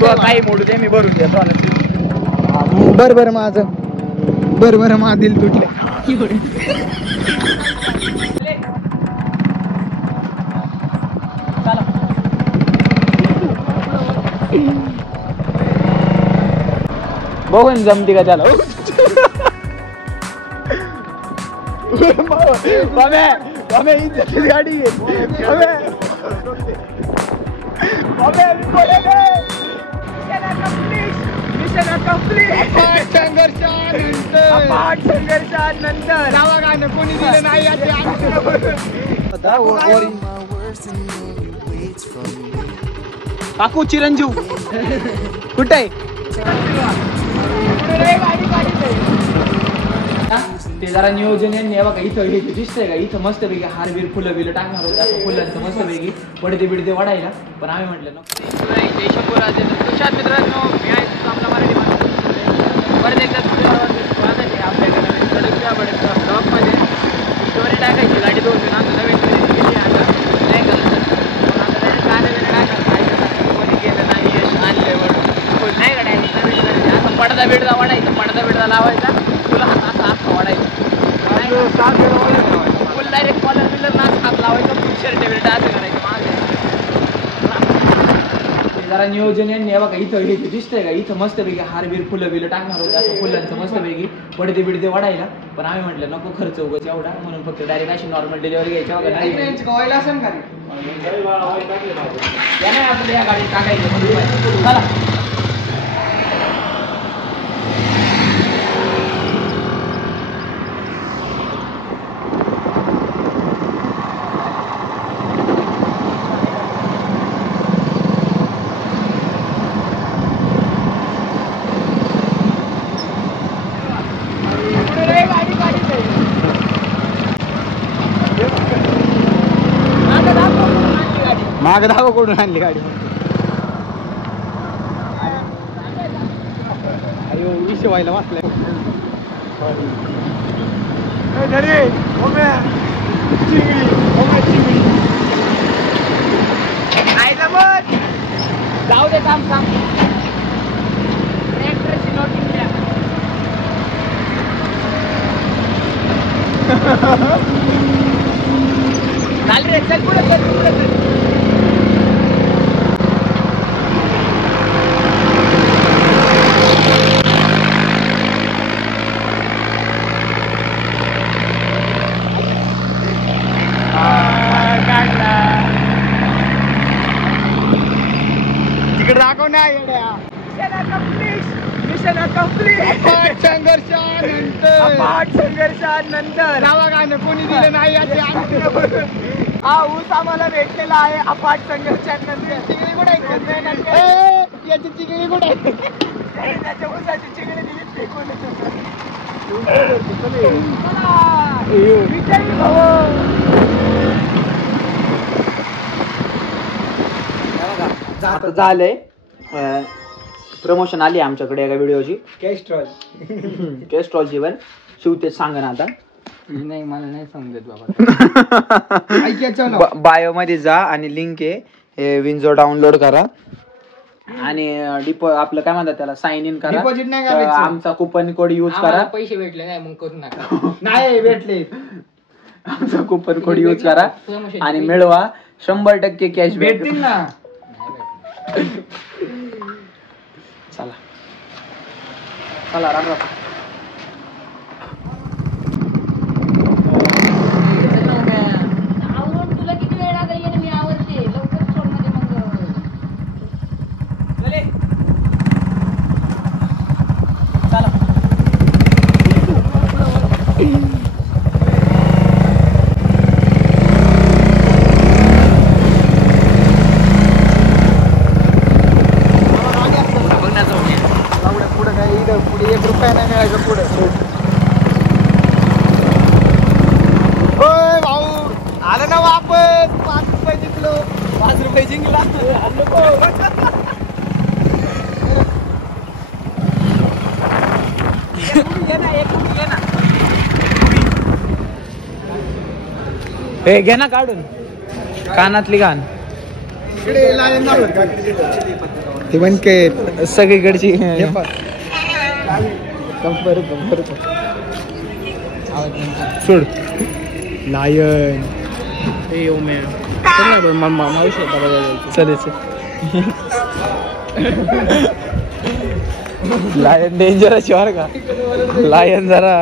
काही मोडू दे मी भरू दे बर माझं बर माझं दिल तुटले बघून जमती का त्याला गाडी संघर्षानंतर नावा गाणं कोणी दिलं नाही काकू चिरंजीव कुठे ते जरा नियोजन आहे बघा इथं हे दिसतंय का इथं मस्त पैकी हारबीर फुलं बिलं टाकणार होते असं फुलांचं मस्त पैकी पडते बिडते वाढायला पण आम्ही म्हटलं ना मित्रांनो मी आहे आपला मराठी परत एकदा आपल्या ब्लॉगमध्ये स्टोरी टाकायची गाडी दोन नवीन पडदा बिडदा वाढायचा पडदा बिडदा लावायचा तुला हात हात वाढायचा फुल डायरेक्ट कॉलर बिलर नाच हात लावायचा फुल शर्ट बिर्ट असं करायचं माझं जरा नियोजन आहे बघा इथं हे दिसतंय का इथं मस्त पैकी हारबीर फुलं बिलं टाकणार होते असं फुलांचं मस्त पैकी पडते बिडते वाढायला पण आम्ही म्हटलं नको खर्च उगाच एवढा म्हणून फक्त डायरेक्ट अशी नॉर्मल डिलिव्हरी घ्यायच्या वगैरे आपल्या गाडी टाकायचं चला माग दाखव कोणून आणली गाडी अयो विषय व्हायला वाचलाय जाऊ दे थांब थांब ट्रॅक्टरची नोटिंग द्या चाल रे चल पुढे चल दाखव ना मिशन अकम्प्लीट संघर्षानंतर नावा गाणं कोणी दिलं नाही हा ऊस आम्हाला भेटलेला आहे अफाट संघर्षानंतर चिगळी कुठे याची चिगळी कुठे त्याच्या ऊसाची चिगळी दिली फेकून आता झालंय प्रमोशन आली आमच्याकडे एका व्हिडिओची कॅस्ट्रॉलची पण शिवतेच सांगा ना आता नाही मला नाही समजत बाबा बायो मध्ये जा आणि लिंक आहे विंजो डाउनलोड करा आणि आपलं काय म्हणतात त्याला साइन इन करा डिपॉझिट नाही करायचं आमचा कुपन कोड यूज करा पैसे भेटले नाही मग करू नका नाही भेटले आमचा कुपन कोड यूज करा आणि मिळवा 100% कॅश भेटतील ना चला चला राम राम तुला किती वेळ लागेल मी आवडते लवकर सोड मध्ये मग चले चला पुढे 1 रुपया नाही मिळायचं पुढे भाऊ आलं ना वापस 5 रुपये जिंकलो 5 रुपये जिंकला हे घे ना काढून कानातली घाण इकडे ते पण काय सगळीकडची सोड लायन चल लायन डेंजरच बर का लायन जरा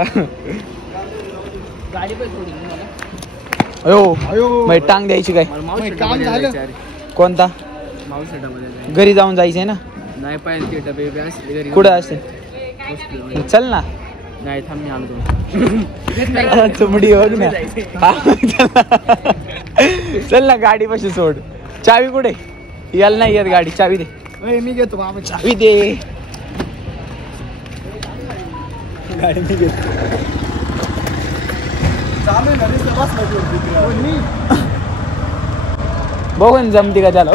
अयो मग टांग द्यायची काय काम झालं कोणता घरी जाऊन जायचंय ना नाही पाहिजे ते डबे असले घरी कुठं असते चल ना नाही थांब मी आणतो चुमडी बघ ना हा, चल ना गाडी पाशी सोड चावी कुठे याला नाही येत गाडी चावी दे मी घेतो बाबा चावी दे गाडी मी घेतो बघून जमती का त्याला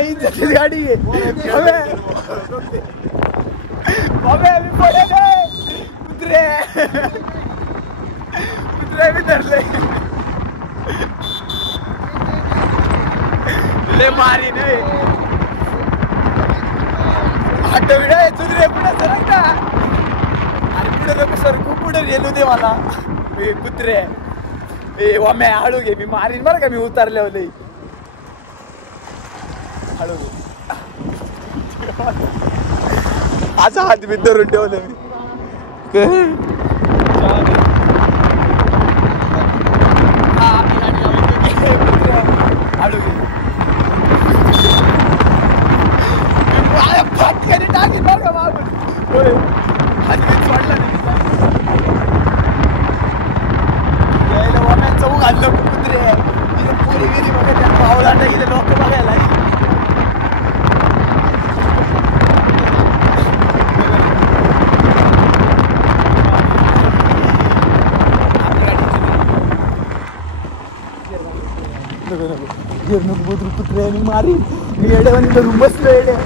इज्जतीची गाडी आहे मी पडेल कुत्रे कुत्रे मी धरले ले मारी नाही आठवडा सुधरे पुढे सरक ना अरे पुढे नको सर खूप पुढे गेलो दे मला कुत्रे ए वामे हळू घे मी मारीन बरं का मी उतरले लई हळू घे असा हात मी धरून ठेवलं मी हळू घे फटकरी टाकीन बरं का मागून हात मी सोडला नाही चौक घातलं कुत्रे तिथे पुरी गेली बघा त्या पावलांना गेले लोक बघायला नको बोधरू कुत्रे मी मारी मी येड्यावानी धरून बसलो येड्या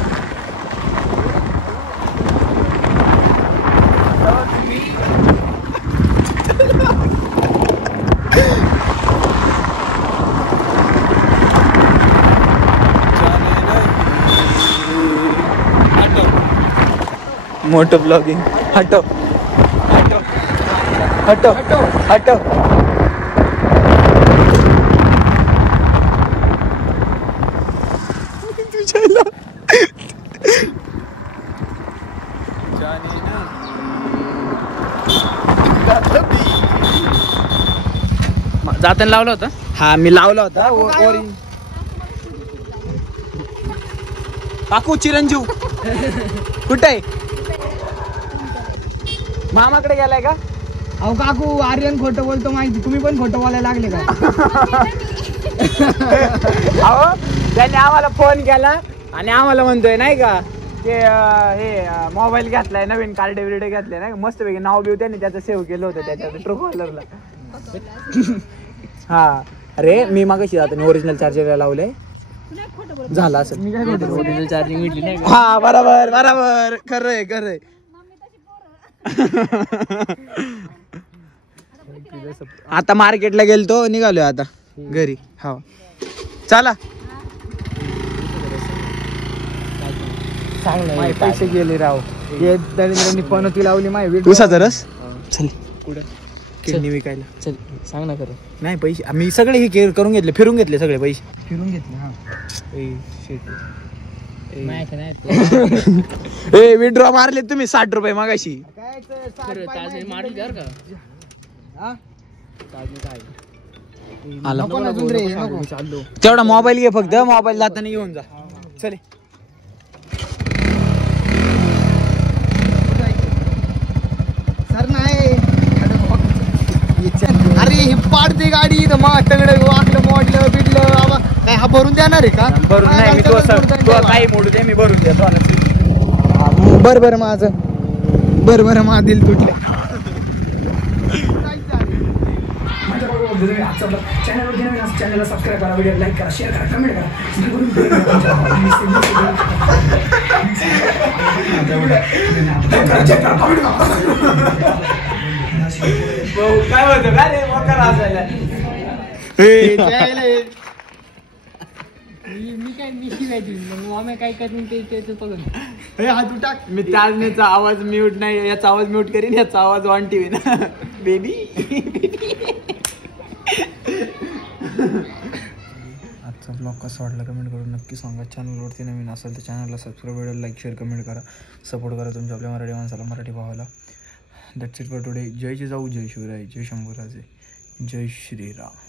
मोटो ब्लॉगिंग हटो हटो हटो हटो हटो जाताना लावलं होतं हा मी लावला होता काकू चिरंजीव कुठे आहे मामाकडे गेलाय का अहो काकू आर्यन खोटं बोलतो माहिती तुम्ही पण खोटं बोलायला लागले का अहो त्याने आम्हाला फोन केला आणि आम्हाला म्हणतोय नाही का ते हे मोबाईल घेतलाय नवीन कार्ड बिर्डे घेतले नाही मस्त पैकी नाव बिव त्याने त्याचं सेव्ह केलं होतं त्याच्यात ट्रू कॉलरला हा अरे मी मागाशी आता मी ओरिजिनल चार्जरला लावलंय झाला असं मी काय खोटं बोलतो? ओरिजिनल चार्जिंग भेटली नाही का? हा बरोबर बरोबर खरंय खरंय आता मार्केटला गेलतो निघालोय आता घरी हा चला माझे पैसे गेले राव हे दरिद्रांनी पनोती लावली माझी उसाचा रस चल कुठं किडनी विकायला चल सांग ना खरं नाही पैसे आम्ही सगळे हे केअर करून घेतले फिरून घेतले सगळे पैसे फिरून घेतले हा ए विड्रॉ मारले तुम्ही 60 रुपये मागाशी खरं ताजे मारू द्या का आला नको ना जुंदरे, नको. तेवढा मोबाईल घे फक्त मोबाईल जाताना घेऊन जा चले सर नाही अरे ही पाडते गाडी इथं मग सगळं वाकलं मोडलं बिडलं बाबा काय हा भरून देणार आहे का भरून नाही मी तो काही मोडू दे मी भरून देतो बर बर माझं बर माझं दिल तुटलं चॅनलला सबस्क्राईब करा व्हिडिओ लाईक करा शेअर करा कमेंट करा काय म्हणतो का रे मोकार असायला मी काय मी शिवायची मग आम्ही काय करून ते बघून हात टाक. मी त्याचा आवाज म्यूट नाही, याचा आवाज म्यूट करीन, याचा आवाज ऑन ठेवीन. बेबी आजचा ब्लॉग कसा वाटला कमेंट करून नक्की सांगा. चॅनलवरती नवीन असेल तर चॅनलला subscribe, video like, share, comment करा. सपोर्ट करा तुमच्या आपल्या मराठी माणसाला, मराठी भावाला. That's it for today. जय जिजाऊ, जय शिवराय, जय शंभूराजे, जय श्रीराम.